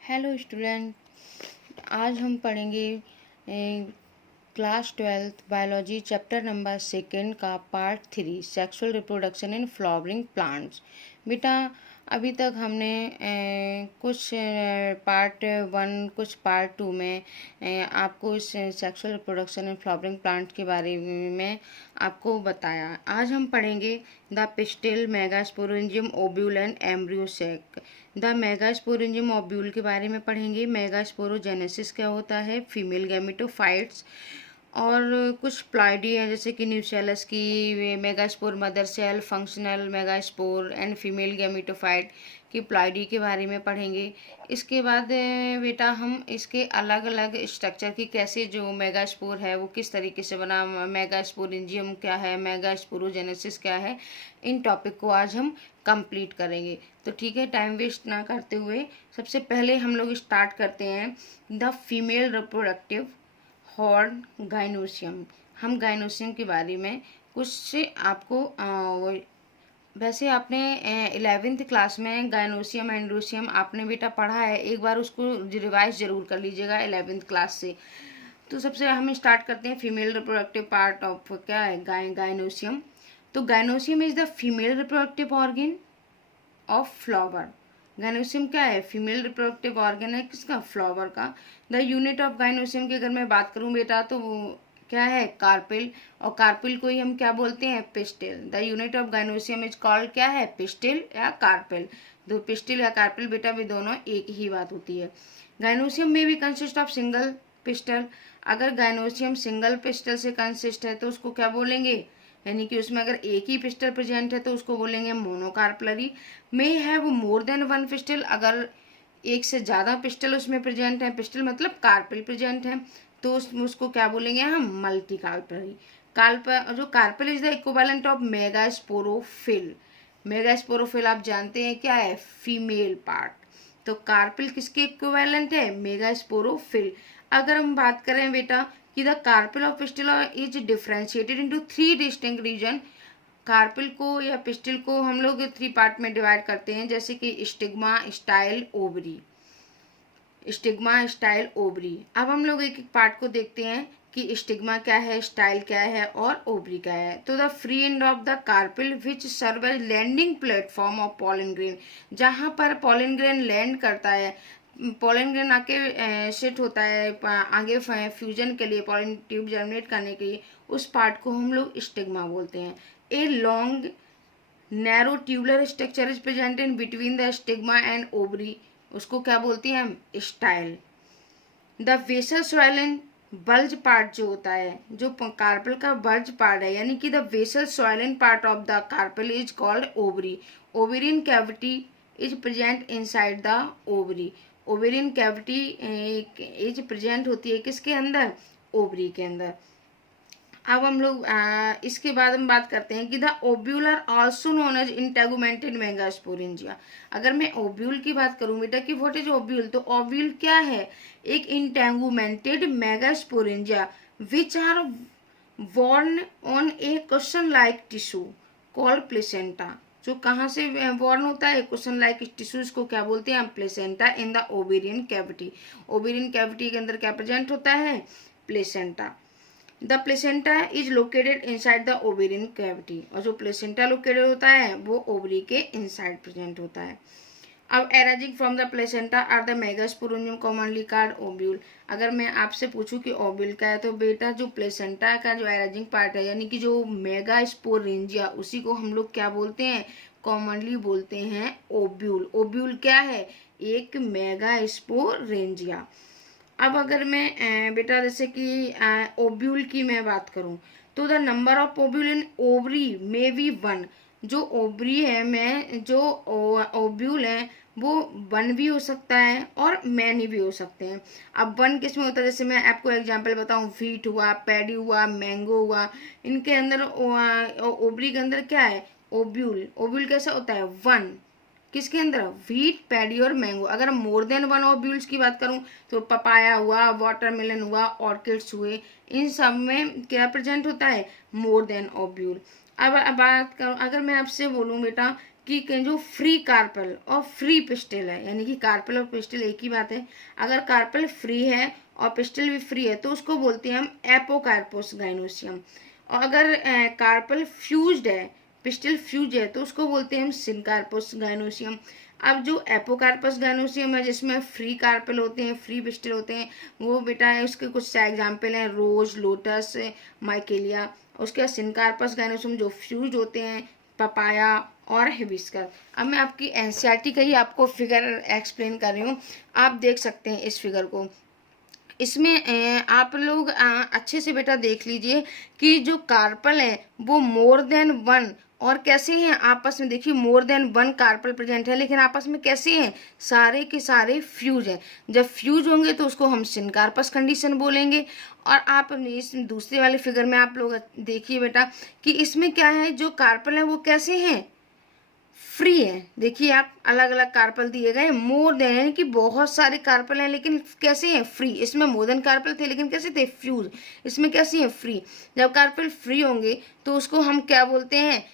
Hello student, आज हम पढ़ेंगे class 12th biology chapter number 2 का part 3 sexual reproduction in flowering plants. बेटा, अभी तक हमने कुछ पार्ट 1 कुछ पार्ट 2 में आपको इस sexual reproduction in flowering plant के बारे में आपको बताया। आज हम पढ़ेंगे the pistil, megasporangium, ovule and embryo sac. The megasporangium ovule के बारे में पढ़ेंगे। मेगास्पोरोजेनेसिस क्या होता है, फीमेल गैमेटोफाइट्स, और कुछ प्लाइडी हैं जैसे कि न्यूसेलस की megaspore mother cell, functional megaspore and female gametophyte की प्लाइडी के बारे में पढ़ेंगे। इसके बाद बेटा हम इसके अलग अलग स्ट्रक्चर की कैसे जो मेगास्पोर है वो किस तरीके से बना, मेगास्पोरेंजियम क्या है, मेगास्पोरोजेनेसिस क्या है, इन टॉपिक को आज हम कंप्लीट करेंगे। तो ठीक है, टाइम वेस्ट ना करते हुए सबसे पहले हम लोग स्टार्ट करते हैं the female reproductive horn gynoecium. हम गाइनोसियम के बारे में कुछ से आपको वैसे आपने 11th क्लास में गाइनोसियम एंड्रोसियम आपने बेटा पढ़ा है, एक बार उसको रिवाइज जरूर कर लीजिएगा 11th क्लास से। तो सबसे हम स्टार्ट करते हैं फीमेल रिप्रोडक्टिव पार्ट ऑफ क्या है, गाइनोसियम। तो gynoecium is the female reproductive organ of flower. Gynoecium क्या है, फीमेल रिप्रोडक्टिव ऑर्गन है किसका, फ्लावर का। द यूनिट ऑफ गाइनोसियम की अगर मैं बात करूं बेटा तो वो क्या है, कार्पिल, और कार्पिल को ही हम क्या बोलते हैं, pistil. The unit of gynoecium is called क्या है, पिस्टिल या कार्पिल। दो पिस्टिल या कार्पिल बेटा भी दोनों एक ही बात होती है। गाइनोसियम में भी कंसिस्ट ऑफ सिंगल पिस्टल। अगर गाइनोसियम सिंगल पिस्टल से कंसिस्ट है तो उसको क्या बोलेंगे, यानी कि उसमें अगर एक ही पिस्टल प्रेजेंट है तो उसको बोलेंगे monocarpellary. May have more than one pistol, अगर एक से ज़्यादा पिस्टल उसमें प्रेजेंट है, पिस्टल मतलब कार्पिल प्रेजेंट है, तो उसको क्या बोलेंगे हम, मल्टी कार्पलरी। जो carpel is the equivalent of megasporophyll. Megasporophyll आप जानते हैं क्या है, फीमेल पार्ट। तो कार्पिल किसके इक्विवेलेंट है, मेगास्पोरोफिल। अगर हम बात करें बेटा कि the carpel of pistil is differentiated into 3 distinct region. Carpel को या पिस्टिल को हम लोग 3 पार्ट में डिवाइड करते हैं, जैसे कि stigma, style, ovary. Stigma, style, ovary. अब हम लोग एक एक पार्ट को देखते हैं कि स्टिग्मा क्या है, स्टाइल क्या है और ओवरी क्या है। तो the free end of the carpel which serve as landing platform of pollen grain, जहाँ पर पॉलन ग्रेन लैंड करता है, पॉलन ग्रेन आके सेट होता है आगे फ्यूजन के लिए, पॉलन ट्यूब जर्मिनेट करने के लिए, उस पार्ट को हम लोग स्टिग्मा बोलते हैं। A long narrow tubular structure is present in between the stigma and ovary, उसको क्या बोलते हैं हम, style. The basal swollen bulge part जो होता है, जो कार्पल का बल्ज पार्ट है, यानी कि the basal swollen part of the carpel is called ovary. Ovarian cavity is present inside the ovary. Ovarian cavity is present होती है किसके अंदर, ओवरी के अंदर। अब हम लोग इसके बाद हम बात करते हैं कि the ovule are also known as integumented megasporangia. अगर मैं ओव्यूल की बात करूं बेटा कि व्हाट इज ओव्यूल, तो ओव्यूल क्या है, एक integumented megasporangia which are born on a cushion like tissue called placenta. जो कहाँ से बॉर्न होता है, क्वेश्चन लाइक टिश्यूज को क्या बोलते हैं हम, placenta in the ovarian cavity. Ovarian cavity के अंदर क्या प्रेजेंट होता है, placenta. The placenta is located inside the ovarian cavity, और जो प्लेसेंटा लोकेटेड होता है वो ओवरी के इनसाइड प्रेजेंट होता है। अब arising from the placenta are the megasporangium commonly called ovule. अगर मैं आपसे पूछूं कि ओव्यूल क्या है, तो बेटा जो प्लेसेंटा का जो एराजिंग पार्ट है, यानी कि जो मेगास्पोरेंजिया, उसी को हम लोग क्या बोलते हैं, कॉमनली बोलते हैं ओव्यूल। ओव्यूल क्या है, एक मेगास्पोरेंजिया। अब अगर मैं बेटा जैसे कि ओव्यूल की मैं बात करूं, तो the number of ovule in ovary may be 1। जो ओवरी है में जो ओव्यूल है वो 1 भी हो सकता है और मैनी भी हो सकते हैं। अब 1 किस में होता है, जैसे मैं आपको एग्जांपल बताऊं, व्हीट हुआ, पैडी हुआ, मैंगो हुआ, इनके अंदर ओवरी के अंदर क्या है, ओव्यूल। ओव्यूल कैसा होता है, 1 किसके अंदर, व्हीट, पैडी और मैंगो। अगर मोर देन 1 ओव्यूल्स की बात करूं तो पपाया हुआ, वाटरमेलन हुआ, ऑर्किड्स हुए, इन सब में क्या प्रेजेंट होता है, मोर देन ओव्यूल। अब बात करूं, अगर मैं आपसे बोलूं बेटा कि जो फ्री कार्पल और फ्री पिस्टल है, यानी कि कार्पल और पिस्टल एक ही बात है। अगर कार्पल फ्री है और पिस्टल भी फ्री है तो उसको बोलते हैं हम एपोकार्पोस गाइनोसियम। और अगर कार्पल फ्यूज्ड है, पिस्टल फ्यूज है, तो उसको बोलते हैं हम सिनकार्पोस गाइनोसियम। अब जो एपोकार्पस गाइनोसियम है जिसमें फ्री कार्पल होते हैं, फ्री पिस्टल होते हैं, वो बेटा है उसके कुछ एग्जाम्पल हैं, रोज, लोटस, माइकेलिया। उसके बाद सिनकार्पस गाइनोसियम जो फ्यूज होते हैं, पपाया और हिबिस्कस। अब मैं आपकी एनसीईआरटी का ही आपको फिगर एक्सप्लेन कर रही हूँ, आप देख सकते हैं इस फिगर को। इसमें आप लोग अच्छे से बेटा देख लीजिए कि जो कार्पल है वो मोर देन वन, और कैसे हैं आपस में, देखिए more than one carpel present है, लेकिन आपस में कैसे हैं, सारे के सारे फ्यूज हैं। जब फ्यूज होंगे तो उसको हम सिनकार्पस कंडीशन बोलेंगे। और आप इस दूसरे वाले फिगर में आप लोग देखिए बेटा कि इसमें क्या है, जो कार्पल है वो कैसे हैं, फ्री है। देखिए आप अलग अलग कार्पल दिए गए, मोर देन यानी कि बहुत सारे कार्पल हैं, लेकिन कैसे हैं, फ्री। इसमें मोर देन कार्पल थे लेकिन कैसे थे, फ्यूज। इसमें कैसे हैं, फ्री। जब कार्पल फ्री होंगे तो उसको हम क्या बोलते हैं,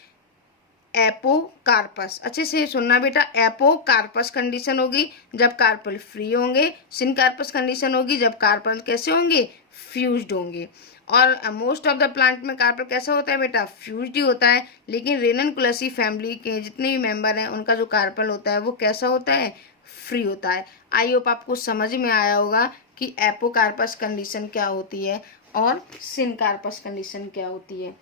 एपोकार्पस। अच्छे से सुनना बेटा, एपोकार्पस कंडीशन होगी जब कार्पल फ्री होंगे, सिनकार्पस कंडीशन होगी जब कार्पल कैसे होंगे, फ्यूज्ड होंगे। और मोस्ट ऑफ द प्लांट में कार्पल कैसा होता है बेटा, फ्यूज्ड ही होता है। लेकिन रेननकुलेसी फैमिली के जितने भी मेंबर हैं उनका जो कार्पल होता है वो कैसा होता है, फ्री होता है। आई होप आपको समझ में आया होगा कि एपोकार्पस कंडीशन क्या होती है और सिनकार्पस कंडीशन क्या होती है।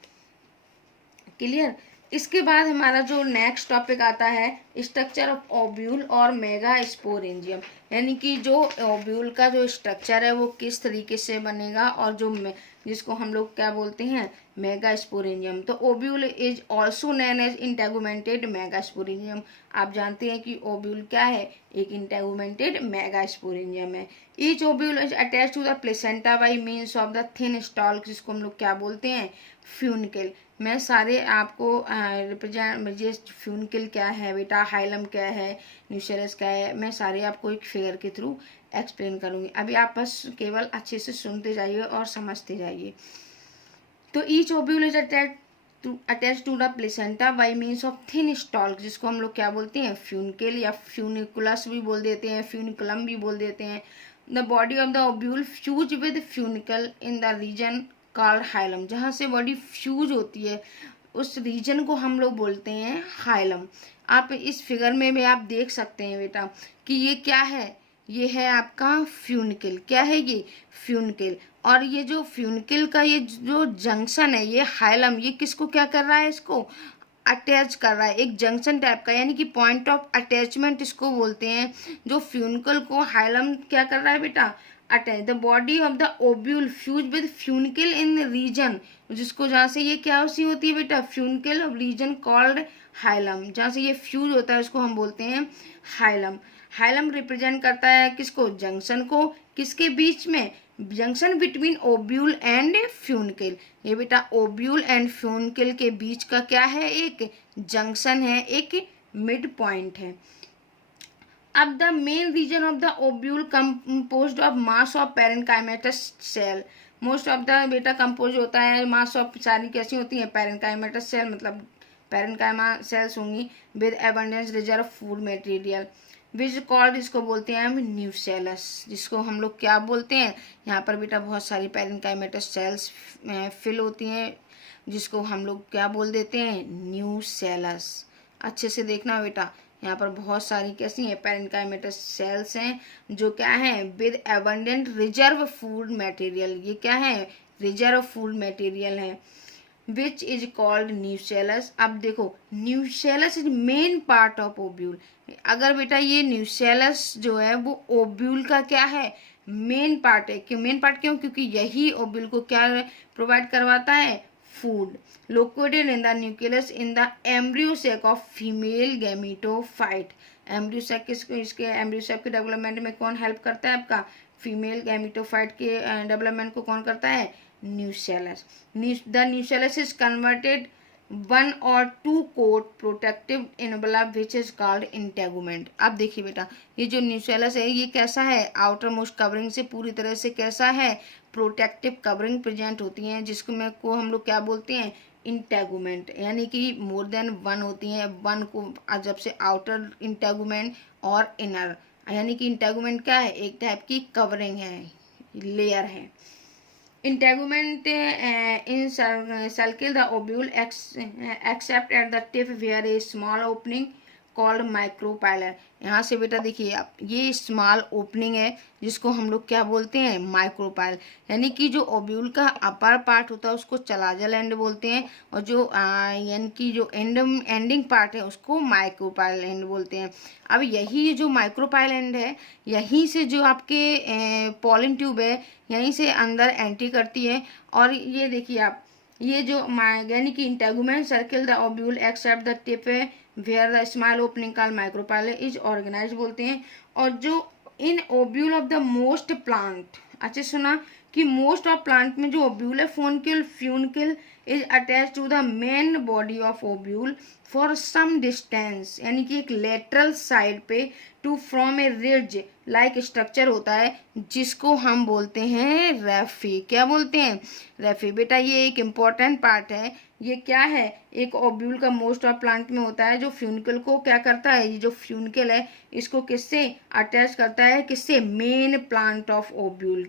क्लियर। इसके बाद हमारा जो नेक्स्ट टॉपिक आता है स्ट्रक्चर ऑफ ओव्यूल और मेगा स्पोरेंजियम, यानी कि जो ओव्यूल का जो स्ट्रक्चर है वो किस तरीके से बनेगा, और जो जिसको हम लोग क्या बोलते हैं, मेगा स्पोरेंजियम। तो ovule is also known as integumented megasporangium. आप जानते हैं कि ओव्यूल क्या है, एक इंटेगुमेंटेड मेगा स्पोरेंजियम है। Each ovule is attach to the placenta by means of the thin stalk, जिसको हम लोग क्या बोलते हैं, फ्यूनिकल। मैं सारे आपको रिप्रेजेंट फ्यूनिकल क्या है बेटा, हाइलम क्या है, न्यूसेरस क्या है, मैं सारे आपको एक फिगर के थ्रू एक्सप्लेन करूंगी। अभी आप बस केवल अच्छे से सुनते जाइए और समझते जाइए। तो each ovule is attach to the placenta by means of thin stalk, जिसको हम लोग क्या बोलते हैं, फ्यूनिकल या फ्यूनिकुलस भी बोल देते हैं, फ्यूनिकुलम भी बोल देते हैं। The body of the ovule fuse with funicle in the reason called hilum. जहाँ से बॉडी फ्यूज होती है उस रीजन को हम लोग बोलते हैं हाइलम। आप इस फिगर में भी आप देख सकते हैं बेटा कि ये क्या है, ये है आपका फ्यूनिकल। क्या है ये, फ्यूनिकल। और ये जो फ्यूनिकल का ये जो जंक्शन है, ये हाइलम, ये किसको क्या कर रहा है, इसको अटैच कर रहा है, एक जंक्शन टाइप का, यानी कि पॉइंट ऑफ अटैचमेंट इसको बोलते हैं। जो फ्यूनिकल को हाइलम क्या कर रहा है बेटा, attach. The body of the ovule fuse with funicle in region, जिसको जहाँ से ये क्या सी होती है बेटा, फ्यूनिकल रीजन कॉल्ड हाइलम। जहाँ से ये फ्यूज होता है उसको हम बोलते हैं हाइलम। हाइलम रिप्रेजेंट करता है किसको, जंक्शन को, किसके बीच में, junction between ovule and funicle. ये बेटा ओव्यूल एंड फ्यूनिकल के बीच का क्या है, एक जंक्शन है, एक मिड पॉइंट है। अब the main region of the ovule composed of mass of parenchymatous cell. Most of the बेटा कंपोज होता है, मास ऑफ सारी कैसी होती है, पैरेन्काइमेटस सेल, मतलब पैरेन्काइमा सेल्स होंगी with abundance reserve food material which called, इसको बोलते हैं हम न्यूसेलस। जिसको हम लोग क्या बोलते हैं, यहाँ पर बेटा बहुत सारी पैरेन्काइमेटस सेल्स फिल होती हैं, जिसको हम लोग क्या बोल देते हैं, न्यूसेलस। अच्छे से देखना बेटा, यहाँ पर बहुत सारी कैसी हैं, पैरेन्काइमेटस सेल्स हैं जो क्या है, with abundant reserve food material. ये क्या है, रिजर्व फूड मटेरियल है, विच इज कॉल्ड न्यूसेलस। अब देखो nucellus is main part of ovule. अगर बेटा ये न्यूसेलस जो है वो ओव्यूल का क्या है, मेन पार्ट है। क्यों मेन पार्ट, क्यों, क्योंकि यही ओव्यूल को क्या प्रोवाइड करवाता है, food. Located in the nucleus in the embryo sake of female gametophyte. Embryo sac किसको, इसके एम्ब्रियो सेक के डेवलपमेंट में कौन हेल्प करता है आपका, फीमेल गैमेटोफाइट के डेवलपमेंट को कौन करता है, nucellus. The nucellus is converted one और two coat protective envelope which is called integument. अब देखिए बेटा ये जो न्यूसेलस है ये कैसा है, आउटर मोस्ट कवरिंग से पूरी तरह से कैसा है, प्रोटेक्टिव कवरिंग प्रेजेंट होती है, जिसको में को हम लोग क्या बोलते हैं, इंटेगुमेंट, यानी कि मोर देन वन होती हैं। वन को जब से आउटर इंटेगुमेंट और इनर, यानी कि इंटेगुमेंट क्या है, एक टाइप की कवरिंग है, लेयर है। Integument in circle the ovule except at the tip where a small opening called micropyle। यहाँ से बेटा देखिए आप, ये स्मॉल ओपनिंग है जिसको हम लोग क्या बोलते हैं, माइक्रोपाइल। यानी कि जो ओब्यूल का अपर पार्ट होता है उसको चलाजल एंड बोलते हैं, और जो यानी कि जो एंडिंग पार्ट है उसको माइक्रोपाइल एंड बोलते हैं। अब यही जो माइक्रोपाइल एंड है, यहीं से जो आपके पॉलन ट्यूब है यहीं से अंदर एंट्री करती है। और ये देखिए आप, ये जो यानी कि integument circle the ovule except the tip है where the small opening called micropyle is organise बोलते हैं। और जो in ovule of the most plant, अच्छा सुना कि मोस्ट ऑफ प्लांट में जो ओब्यूल है funicle is attach to the main body of ovule for some distance, यानी कि एक लेटरल साइड पे to form a ridge like structure होता है जिसको हम बोलते हैं रेफी। क्या बोलते हैं, रेफी। बेटा ये एक इम्पॉर्टेंट पार्ट है। ये क्या है, एक ओब्यूल का मोस्ट ऑफ प्लांट में होता है जो फ्यूनिकल को क्या करता है, ये जो फ्यूनिकल है इसको किससे अटैच करता है, किससे, मेन प्लांट ऑफ ओब्यूल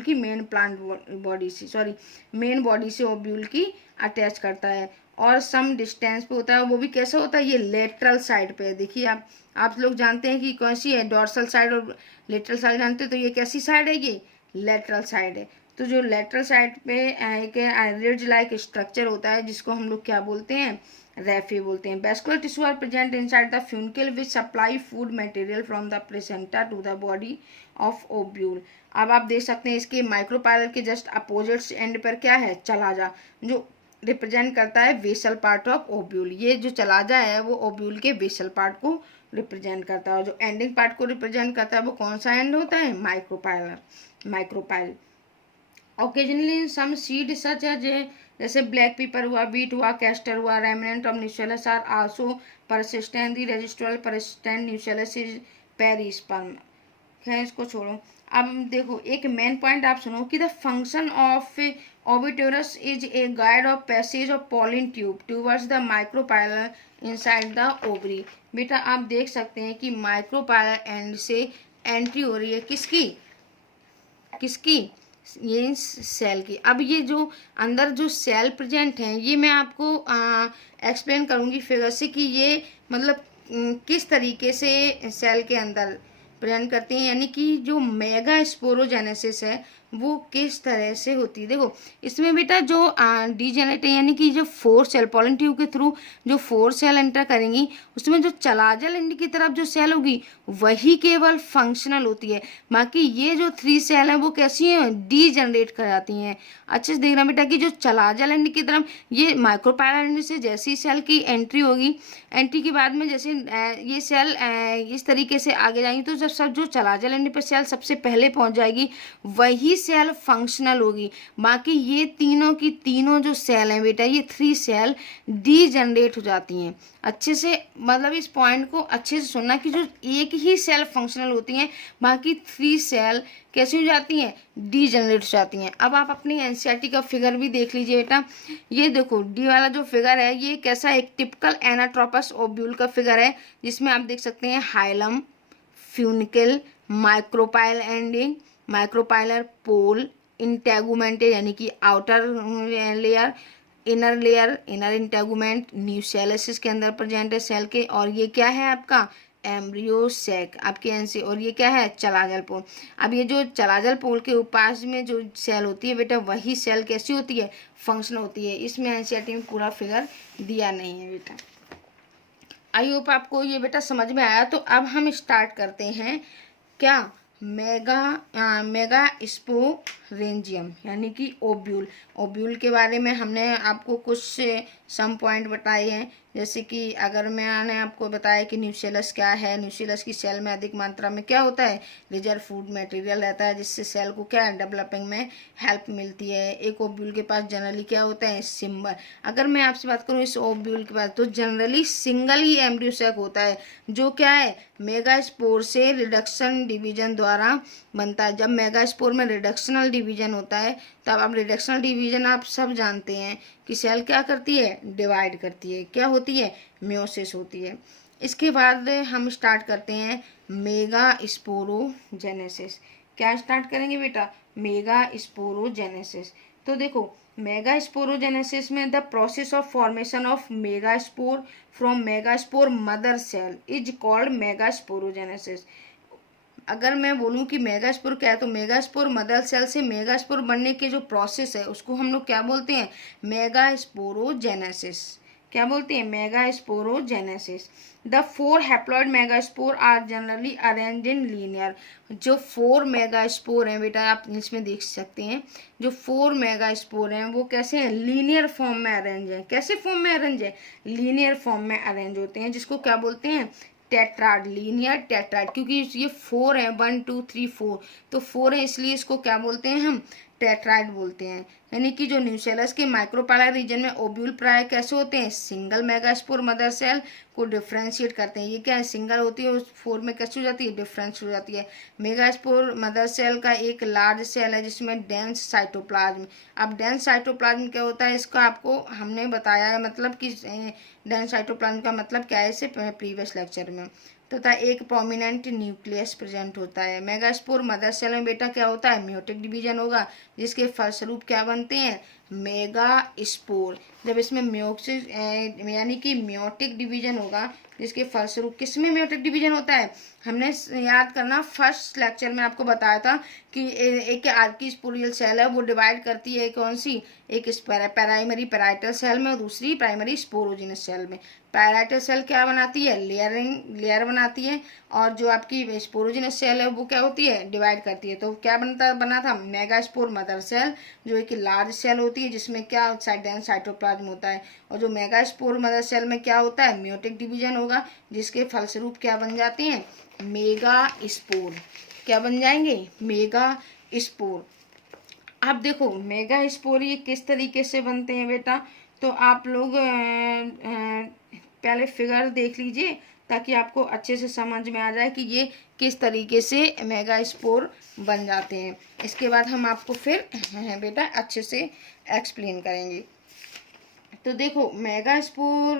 की मेन प्लांट बॉडी से, सॉरी मेन बॉडी से ओब्यूल की अटैच करता है। और सम डिस्टेंस पे होता है, वो भी कैसा होता है, ये लेटरल साइड पे। देखिए आप लोग जानते हैं कि कौन सी है, डॉर्सल साइड और लेटरल साइड जानते हैं, तो ये कैसी साइड है, ये लेटरल साइड है। तो जो लेटरल साइड पे एक रिज लाइक स्ट्रक्चर होता है जिसको हम लोग क्या बोलते हैं, रेफी बोलते हैं। Vascular tissue are present inside the funicle which supply food material from the placenta to the body of ovule. अब आप देख सकते हैं इसके माइक्रोपाइलर के जस्ट अपोजिट एंड पर क्या है, चलाजा, जो रिप्रेजेंट करता है वेसल पार्ट ऑफ ओब्यूल। ये जो चलाजा है वो ओब्यूल के वेसल पार्ट को रिप्रेजेंट करता है, और जो एंडिंग पार्ट को रिप्रेजेंट करता है वो कौन सा एंड होता है, micropyle. Occasionally in some seed such as जैसे ब्लैक पेपर हुआ, बीट हुआ, कैस्टर हुआ, remnant of nucellus are also persistent, the residual persistent nucellus is perisperm. खैर इसको छोड़ो। अब देखो एक मेन पॉइंट आप सुनो कि द फंक्शन ऑफ ओविटोरस is a guide of passage of pollen tube towards the micropylar inside the ovary. बेटा आप देख सकते हैं कि माइक्रोपाइलर एंड से एंट्री हो रही है किसकी, ये सेल की। अब ये जो अंदर जो सेल प्रेजेंट हैं ये मैं आपको एक्सप्लेन करूंगी फिगर से कि ये मतलब किस तरीके से सेल के अंदर प्रेजेंट करते हैं, यानी कि जो मेगा स्पोरोजेनेसिस है वो किस तरह से होती है। देखो इसमें बेटा जो डीजेनेरेट है, यानी कि जो 4 सेल पॉलन ट्यूब के थ्रू जो 4 सेल एंटर करेंगी उसमें जो चलाजल एंड की तरफ जो सेल होगी वही केवल फंक्शनल होती है, बाकी ये जो 3 सेल हैं वो कैसी हैं, डीजेनरेट कर जाती हैं। अच्छे से देखना बेटा कि जो चलाजल एंड की तरफ ये माइक्रोपाइलर एंड से जैसी सेल की एंट्री होगी, एंट्री के बाद में जैसे ये सेल इस तरीके से आगे जाएंगी तो जब सब जो चलाजल एंड पर सेल सबसे पहले पहुंच जाएगी वही सेल फंक्शनल होगी। बाकी ये तीनों की तीनों जो सेल हैं बेटा, ये 3 सेल डीजेनरेट हो जाती हैं। अच्छे से मतलब इस पॉइंट को अच्छे से सुनना कि जो एक ही सेल फंक्शनल होती हैं बाकी 3 सेल कैसी हो जाती हैं, डीजेनरेट हो जाती हैं। अब आप अपनी एनसीईआरटी का फिगर भी देख लीजिए बेटा। ये देखो डी वाला जो फिगर है ये कैसा, एक टिपिकल एनाट्रोपस ओब्यूल का फिगर है जिसमें आप देख सकते हैं hilum, funicle, micropyle ending, micropylar pole, integument यानी कि outer layer, inner integument, nucellus के अंदर प्रेजेंट है सेल के, और ये क्या है आपका एम्ब्रियो सैक आपके एनसी, और ये क्या है चलाजल पोल। अब ये जो चलाजल पोल के उपास में जो सेल होती है बेटा वही सेल कैसी होती है, फंक्शन होती है। इसमें एनसीईआरटी में पूरा फिगर दिया नहीं है बेटा। आई होप आपको ये बेटा समझ में आया। तो अब हम स्टार्ट करते हैं क्या, मेगा स्पोरेंजियम यानी कि ओब्यूल के बारे में हमने आपको कुछ सम पॉइंट बताए हैं। जैसे कि अगर मैंने आपको बताया कि न्यूसेलस क्या है, न्यूसेलस की सेल में अधिक मात्रा में क्या होता है, रिजर्व फूड मटेरियल रहता है जिससे सेल को क्या डेवलपिंग में हेल्प मिलती है। एक ओब्यूल के पास जनरली क्या होता है, सिंबल। अगर मैं आपसे बात करूँ इस ओब्यूल के पास तो जनरली सिंगल ही एम्ब्रियो सैक होता है जो क्या है मेगास्पोर से रिडक्शन डिवीजन द्वारा बनता है। जब मेगास्पोर में रिडक्शनल डिवीजन होता है तब अब रिडक्शनल डिवीजन आप सब जानते हैं कि सेल क्या करती है, डिवाइड करती है, क्या होती है, म्योसिस होती है। इसके बाद हम स्टार्ट करते हैं मेगा स्पोरोजेनेसिस। क्या स्टार्ट करेंगे बेटा, मेगा स्पोरोजेनेसिस। तो देखो मेगा स्पोरोजेनेसिस में the process of formation of megaspore from megaspore mother cell is called megasporogenesis. अगर मैं बोलूं कि मेगास्पोर क्या है, तो मेगास्पोर मदर सेल से मेगास्पोर बनने के जो प्रोसेस है उसको हम लोग क्या बोलते हैं, मेगास्पोरोजेनेसिस। क्या बोलते हैं, megasporogenesis. The 4 haploid megaspore are generally arrange in linear. जो 4 मेगास्पोर हैं बेटा, आप इसमें देख सकते हैं, जो 4 मेगास्पोर हैं वो कैसे हैं, लीनियर फॉर्म में अरेंज है। कैसे फॉर्म में अरेंज है, लीनियर फॉर्म में अरेंज होते हैं, जिसको क्या बोलते हैं, टेट्राड, लीनियर टेट्राड। क्योंकि ये 4 है, 1 2 3 4, तो 4 है इसलिए इसको क्या बोलते हैं हम, टेट्राइड बोलते हैं। यानी कि जो न्यूसेलस के माइक्रोपाइलर रीजन में ओब्यूल प्राय कैसे होते हैं, सिंगल मेगास्पोर मदर सेल को डिफ्रेंशिएट करते हैं। ये क्या है, सिंगल होती है, उस 4 में कैसे हो जाती है, डिफरेंस हो जाती है। मेगास्पोर मदर सेल का एक लार्ज सेल है जिसमें डेंस साइटोप्लाज्म। अब डेंस साइटोप्लाज्म क्या होता है, इसका आपको हमने बताया है, मतलब कि डेंस साइटोप्लाज्म का मतलब क्या है, इसे प्रीवियस लेक्चर में। तथा एक प्रोमिनेंट न्यूक्लियस प्रेजेंट होता है। मेगास्पोर मदर सेल में बेटा क्या होता है, म्योटिक डिवीजन होगा, जिसके फलस्वरूप क्या बनते हैं, मेगा स्पोर। जब इसमें म्योसिस यानी कि म्योटिक डिवीजन होगा, जिसके फलस्वरूप किसमें म्योटिक डिवीजन होता है, हमने याद करना फर्स्ट लेक्चर में आपको बताया था कि एक आर्की स्पोरियल सेल है, वो डिवाइड करती है कौन सी, एक प्राइमरी पैराइटल सेल में और दूसरी प्राइमरी स्पोरोजिनस सेल में। पैराइटल सेल क्या बनाती है, लेयर बनाती है, और जो आपकी स्पोरोजिनस सेल है वो क्या होती है, डिवाइड करती है। तो क्या बना था, मेगास्पोर मदर सेल, जो एक लार्ज सेल होती है जिसमें क्या डेंस साइटोप्लाज्म होता है। और जो मेगास्पोर मदर सेल में क्या होता है, म्योटिक डिवीजन होगा, जिसके फलस्वरूप क्या बन जाते हैं, मेगा स्पोर। क्या बन जाएंगे, मेगा स्पोर। अब देखो मेगा स्पोर ये किस तरीके से बनते हैं बेटा, तो आप लोग पहले फिगर देख लीजिए ताकि आपको अच्छे से समझ में आ जाए कि ये किस तरीके से मेगा स्पोर बन जाते हैं। इसके बाद हम आपको फिर बेटा अच्छे से एक्सप्लेन करेंगे। तो देखो मेगास्पोर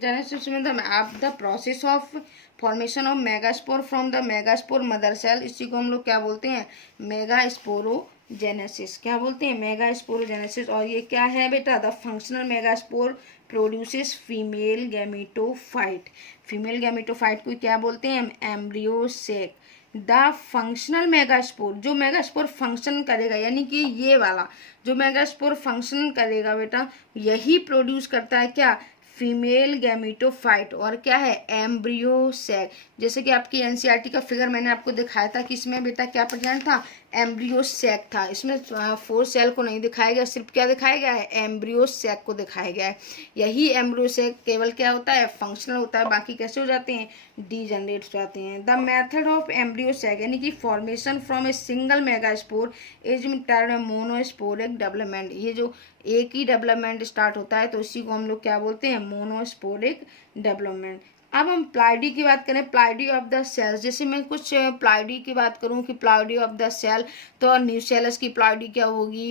जेनेसिस में the process of formation of megaspore from the megaspore mother cell, इसी को हम लोग क्या बोलते हैं, मेगास्पोरोजेनेसिस। क्या बोलते हैं, मेगास्पोरोजेनेसिस। और ये क्या है बेटा, the functional megaspore produces female gametophyte. Female gametophyte को क्या बोलते हैं हम, एम्ब्रियोसेक। द फंक्शनल मेगास्पोर, जो मेगास्पोर फंक्शन करेगा, यानी कि ये वाला जो मेगास्पोर फंक्शन करेगा बेटा, यही प्रोड्यूस करता है क्या, फीमेल गैमेटोफाइट, और क्या है, एम्ब्रियोसेक। जैसे कि आपकी एनसीईआरटी का फिगर मैंने आपको दिखाया था कि इसमें बेटा क्या प्रेजेंट था, एम्ब्रियोसेक था। इसमें 4 सेल को नहीं दिखाया गया, सिर्फ क्या दिखाया गया है, एम्ब्रियोसेक को दिखाया गया है। यही एम्ब्रियोसेक केवल क्या होता है, फंक्शनल होता है, बाकी कैसे हो जाते हैं, डीजनरेट हो जाते हैं। द मेथड ऑफ एम्ब्रियोसेक यानी कि formation from a single megaspore is termed monosporic development. ये जो एक ही डेवलपमेंट स्टार्ट होता है तो इसी को हम लोग क्या बोलते हैं, मोनोस्पोरिक डेवलपमेंट। अब हम प्लाइडी की बात करें, प्लाइडी ऑफ द सेल्स। जैसे मैं कुछ प्लाइडी की बात करूं कि प्लाइडी ऑफ द सेल, तो न्यूसेलस की प्लाइडी क्या होगी,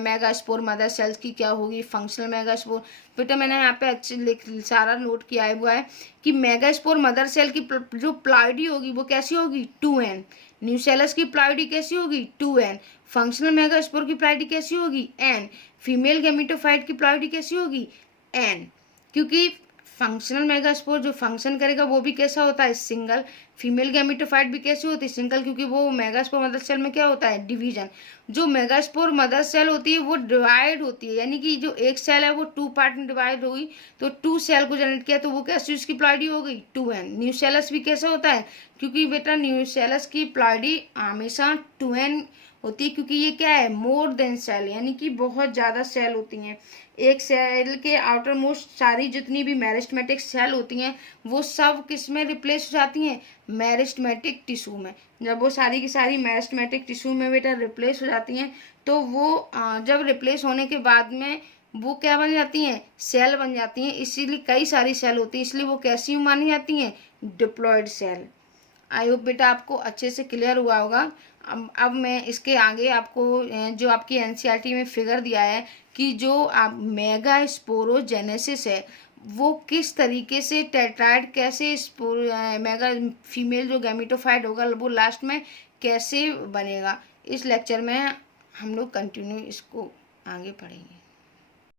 मेगास्पोर मदर सेल्स की क्या होगी, फंक्शनल मेगास्पोर। बेटा मैंने यहाँ पे अच्छे सारा नोट किया हुआ है कि मेगास्पोर मदर सेल की जो प्लाइडी होगी वो कैसी होगी, 2n। न्यूसेलस की प्लाइडी कैसी होगी, 2n। फंक्शनल मेगास्पोर की प्लाइडी कैसी होगी, n। फीमेल गैमेटोफाइट की प्लाइडी कैसी होगी, n। क्योंकि फंक्शनल मेगास्पोर जो फंक्शन करेगा वो भी कैसा होता है, सिंगल। फीमेल गैमेटोफाइट भी कैसी होती है, सिंगल, क्योंकि वो मेगास्पोर मदर सेल में क्या होता है, डिवीजन। जो मेगास्पोर मदर सेल होती है वो डिवाइड होती है, यानी कि जो एक सेल है वो 2 पार्ट में डिवाइड हुई, तो 2 सेल को जनरेट किया, तो वो कैसी उसकी प्लाइडी हो गई, 2n। न्यूसेलस भी कैसा होता है, क्योंकि बेटा न्यूसेलस की प्लाइडी हमेशा 2n होती है, क्योंकि ये क्या है, मोर देन सेल, यानी कि बहुत ज़्यादा सेल होती हैं। एक सेल के आउटर मोस्ट सारी जितनी भी मेरिस्टेमेटिक सेल होती हैं वो सब किस में रिप्लेस हो जाती हैं, मेरिस्टेमेटिक टिश्यू में। जब वो सारी की सारी मेरिस्टेमेटिक टिश्यू में बेटा रिप्लेस हो जाती हैं, तो वो जब रिप्लेस होने के बाद में वो क्या बन जाती हैं, सेल बन जाती हैं। इसीलिए कई सारी सेल होती हैं, इसलिए वो कैसी मानी जाती हैं, डिप्लॉयड सेल। आई होप बेटा आपको अच्छे से क्लियर हुआ होगा। अब मैं इसके आगे आपको जो आपकी एनसीईआरटी में फिगर दिया है कि जो आप मेगा स्पोरोजेनेसिस है वो किस तरीके से टेट्राइड कैसे मेगा फीमेल जो गैमेटोफाइट होगा वो लास्ट में कैसे बनेगा, इस लेक्चर में हम लोग कंटिन्यू इसको आगे पढ़ेंगे।